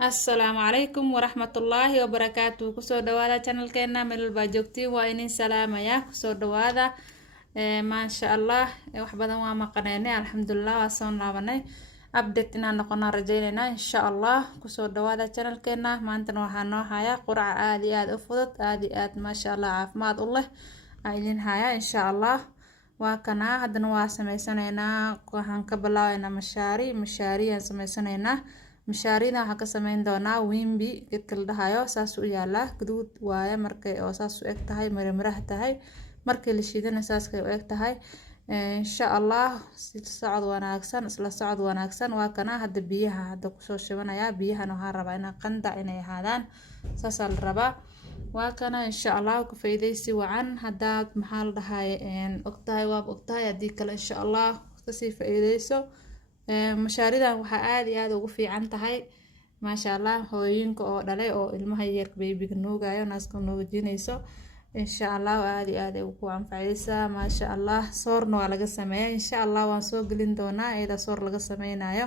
السلام عليكم ورحمة الله وبركاته كسو دوادا channel كينا من الباجوكتي وإنين سلام يا كسو دوادا ما شاء الله وحبدا وما قنيني الحمد لله وصون لابني أبدت إنا نقنا رجينا إن شاء الله كسو دوادا channel كينا ما أنت نوحانو هايا قرعة آدي أفضت آدي ما شاء الله عافماد الله عايزين هايا إن شاء الله وكنا هدنا واسميسانينا وحان كبلاوينا مشاري سميسانينا mashaarida waxaa ka sameyn doonaa wimbi gedka la dhahayo saas u yaala guduud waaye markay oo saas u eg tahay marmaraha tahay markii la shiidana saas kay u eg tahay insha Allah isla socod wanaagsan waa kana hadda biyaha hadda ku soo shibanaya biyahan waxaan rabaa inaan qandac inay ahaadaan saas la rabaa waa kana insha Allah ku faa'iideysi wacan haddaad maxaa la dhahay ogtahay hadii kale insha Allah ka sii faa'iideyso mashaaridan waxaa aad iyo aad ugu fiican tahay maasha Allah hooyinka oo dhalay oo ilmaha yarka babyga nuugayo naaska nuujinayso insha Allah aad iyo aad ugu anfacaysaa maasha Allah soorna waa laga sameeyaa insha Allah waan soo gelin doonaa iyada soor laga sameynayo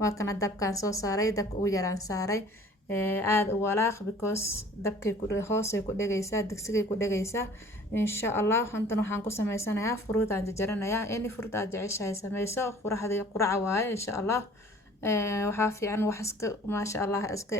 waa kana dabkan soo saaray dabka ugu yaraan saaray aad u walaaq because dabkay ku hoos ay ku dhagaysaa digsigay ku dhagaysaa insha Allah hantan waxaan ku sameysanayaa fruit aan jarjaranayaa in fruit aad jeceshahay sameyso quraxda quraca waaye insha Allah waxa fiican wax iska maasha Allah iska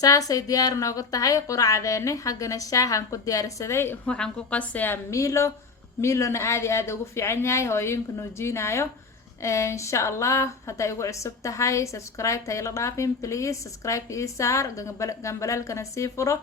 saasay diyaar noogu tahay quraacdeena xagana shaahan ku diyaarsaday waxaan ku qasayaa milona aad ugu fiican yahay hooyinka nuujinayo insha Allah hadda igu cusub tahay subscribe tay la dhaafin please subscribe ii saar gambalaalkana sii furo